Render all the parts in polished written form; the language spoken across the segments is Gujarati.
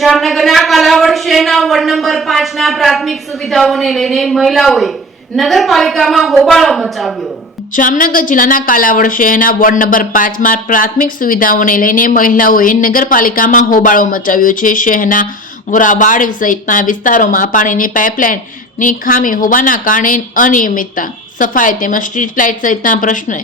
જામનગરના કાલાવડ શહેરના વોર્ડ નંબર 5 ના પ્રાથમિક સુવિધાઓને લઈને મહિલાઓએ નગરપાલિકામાં હોબાળો મચાવ્યો। જામનગર જિલ્લાના કાલાવડ શહેરના વોર્ડ નંબર 5 માં પ્રાથમિક સુવિધાઓને લઈને મહિલાઓએ નગરપાલિકામાં હોબાળો મચાવ્યો છે। શહેરના ગોરાવાડ સહિતના વિસ્તારોમાં પાણીની પાઇપલાઇનની ખામી હોવાના કારણે અનિયમિતતા, સફાઈ તેમજ સ્ટ્રીટ લાઇટ સહિતના પ્રશ્ને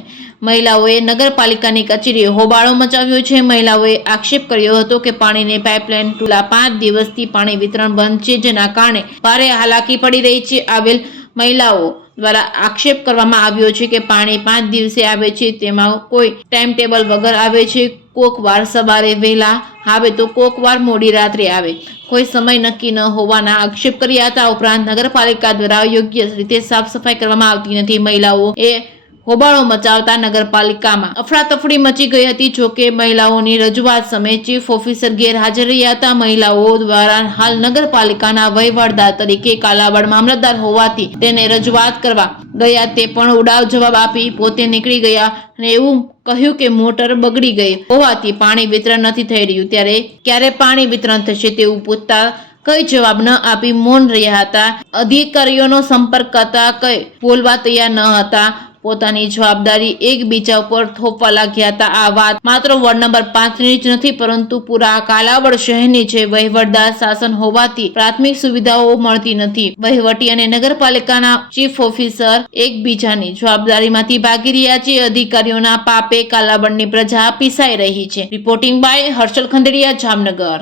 મહિલાઓએ નગરપાલિકાની કચેરીએ હોબાળો મચાવ્યો છે। મહિલાઓએ આક્ષેપ કર્યો હતો કે પાણીની પાઇપલાઇન છેલ્લા 5 દિવસથી પાણી વિતરણ બંધ છે, જેના કારણે ભારે હાલાકી પડી રહી છે। આવેલ મહિલાઓ દ્વારા આક્ષેપ કરવામાં આવ્યો છે કે પાણી 5 દિવસે આવે છે, તેમાં કોઈ ટાઈમ ટેબલ વગર આવે છે। કોક વાર સવારે વહેલા આવે તો કોક વાર મોડી રાત્રે આવે, કોઈ સમય નક્કી ન હોવાના આક્ષેપ કર્યા હતા। ઉપરાંત નગરપાલિકા દ્વારા યોગ્ય રીતે સાફ સફાઈ કરવામાં આવતી નથી। મહિલાઓ એ હોબાળો મચાવતા નગરપાલિકામાં અફરાતફરી મચી ગઈ હતી। જોકે મહિલાઓની રજૂઆત સમયે ચીફ ઓફિસર ગેરહાજર રહ્યા હતા। મહિલાઓ દ્વારા હાલ નગરપાલિકાના વહીવટદાર તરીકે કાલાવડ મામલતદાર હોવાથી તેને રજૂઆત કરવા ગયા, તે પણ ઉડાવ જવાબ આપી પોતે નીકળી ગયા અને એવું કહ્યું કે મોટર બગડી ગઈ હોવાથી પાણી વિતરણ નથી થઈ રહ્યું, ત્યારે ક્યારે પાણી વિતરણ થશે તેવું પૂછતા કઈ જવાબ ન આપી મૌન રહ્યા હતા। અધિકારીઓનો સંપર્ક કરતા કઈ બોલવા તૈયાર ન હતા, પોતાની જવાબદારી એકબીજા ઉપર થોપવા લાગ્યા હતા। આ વાત માત્ર વોર્ડ નંબર 5 ની જ નથી, પરંતુ પૂરા કાલાવડ શહેરની છે। વહીવટદાર શાસન હોવાથી પ્રાથમિક સુવિધાઓ મળતી નથી। વહીવટી અને નગરપાલિકાના ચીફ ઓફિસર એકબીજાની જવાબદારીમાંથી ભાગી રહ્યા છે। અધિકારીઓના પાપે કાલાવડની પ્રજા પીસાઈ રહી છે। Reporting by Harshal Khanderia, Jamnagar.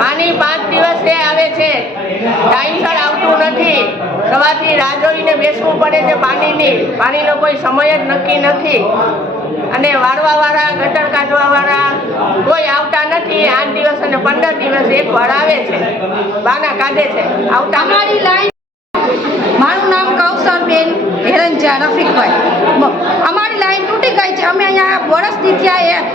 પાણી 5 દિવસે આવે છે, ટાઈમસર આવતું નથી। સવારથી રાહ જોઈને બેસવું પડે છે પાણીનો કોઈ સમય જ નક્કી નથી અને વાળવાવાળા, ગટર કાઢવાવાળા કોઈ આવતા નથી। 8 દિવસ અને 15 દિવસ એક વાર આવે છે, બાના કાઢે છે, આવતા અમારી લાઈન। મારું નામ કૌશરબેન હેરંજા રફીકભાઈ। અમારી લાઈન તૂટી ગઈ છે, અમે અહીંયા વર્ષથી ત્યાં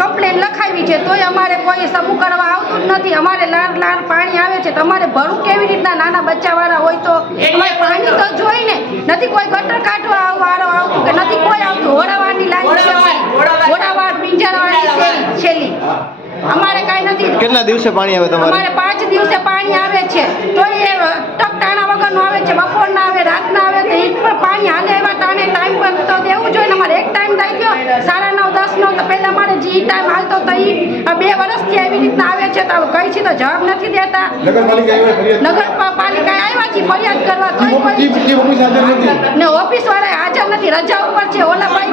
કમ્પ્લેન લખાવી છે, તોય અમારે કોઈ સમૂહ કરવા આવતું જ નથી। અમારે લાર પાણી આવે છે, તમારે ભરવું કેવી રીતના? નાના બચ્ચાવાળા હોય તો અમારે પાણી તો જોઈ ને, નથી કોઈ ગટર કાઢવા વાળો આવતું કે નથી કોઈ આવતું। હોડાવાળની લાઈન, હોડાવાળ પિંજરાવાળી છેલ્લી, અમારે કાંઈ નથી। કેટલા દિવસે પાણી આવે તમારે? અમારે 5 દિવસે પાણી આવે છે, તો એ ટકટાણા વગરનું આવે છે, બપોરના આવે, રાતના આવે, તો એ પણ પાણી હાલે એવા ટાણે ટાઈમ પર તો દેવું જોઈએ ને। અમારે એક ટાઈમ થઈ ગયો 9:30, 10 નો, તો પહેલા અમારે જે ટાઈમ હાલતો તો એ 2 વર્ષથી એવી રીતના આવે છે, તો કઈ છે તો જવાબ નથી દેતા। નગરપાલિકા આવ્યા છે ફરિયાદ કરવા, તો ને ઓફિસ વાળા હાજર નથી, રજા ઉપર છે। ઓલા ભાઈ